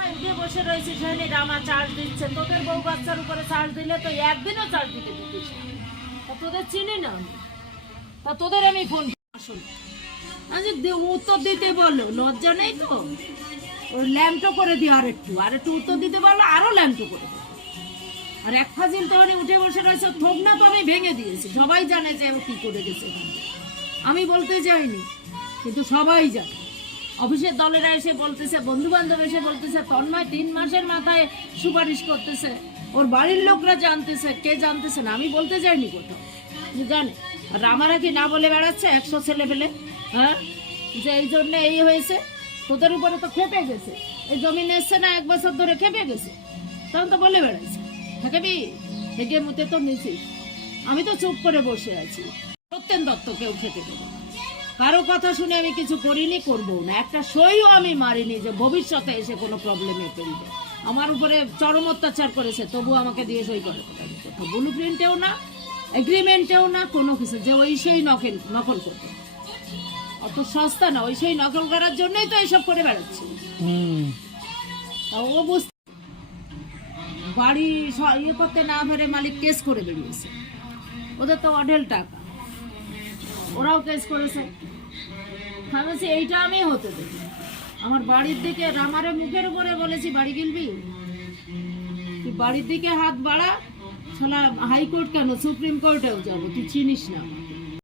উঠে বসে রয়েছে সেখানে রামা চার্জ দিচ্ছে, তোদের বউ বাচ্চার উপরে চার্জ দিলে তো একদিনও চার্জ দিতে দিতিস না। তা তোদের চিনি না আমি, তা তোদের আমি ফোন আসুন উত্তর দিতে বলো, লজ্জা নেই তো? ওর ল্যাম্পটো করে দিও, আর একটু উত্তর দিতে বলো, আরো ল্যাম্পটো করে দিও। আর এক ফাজিল তখন উঠে বসে রয়েছে, থোক না তো আমি ভেঙে দিয়েছি, সবাই জানে যে ও কি করে গেছে। আমি বলতে যাইনি, কিন্তু সবাই জানে। অফিসের দলেরা এসে বলতেছে, বন্ধু বান্ধব এসে বলতেছে, তন্ময় 3 মাসের মাথায় সুপারিশ করতেছে, ওর বাড়ির লোকরা জানতেছে, কে জানতেছে না, আমি বলতে যাইনি কোথাও, জানে। আর আমারা কি না বলে বেড়াচ্ছে 100 ছেলে পেলে, হ্যাঁ, যে এই জন্য এই হয়েছে। তোদের উপরে তো খেপে গেছে, এই জমিন এসছে না 1 বছর ধরে খেপে গেছে, তখন তো বলে বেড়াচ্ছে থাকবি হেগে মুতে তো নিছিস। আমি তো চুপ করে বসে আছি। সত্যেন দত্ত কেউ খেতে দেবে, কারো কথা শুনে আমি কিছু করিনি, করবো না। একটা সইও আমি মারিনি যে ভবিষ্যতে এসে কোনো প্রবলেমে ফেলবে। আমার উপরে চরম অত্যাচার করেছে, তবু আমাকে দিয়ে সই করে কোথাও ব্লু প্রিন্টেও না, এগ্রিমেন্টেও না, কোনো কিছু, যে ওই সেই নকল করবে। অত সস্তা না, ওই সেই নকল করার জন্যই তো এইসব করে বেড়াচ্ছে। ও বুঝতে বাড়ি ইয়ে করতে না ধরে মালিক কেস করে বেরিয়েছে, ওদের তো অঢেল টাকা, ওরাও কেস করেছে। ভাবছি এইটা আমি হতে দেব। আমার বাড়ির দিকে রামারে মুখের উপরে বলেছি, বাড়ি গিলবি, তুই বাড়ির দিকে হাত বাড়া, শালা হাইকোর্ট কেন সুপ্রিম কোর্টেও যাবো, তুই চিনিস না।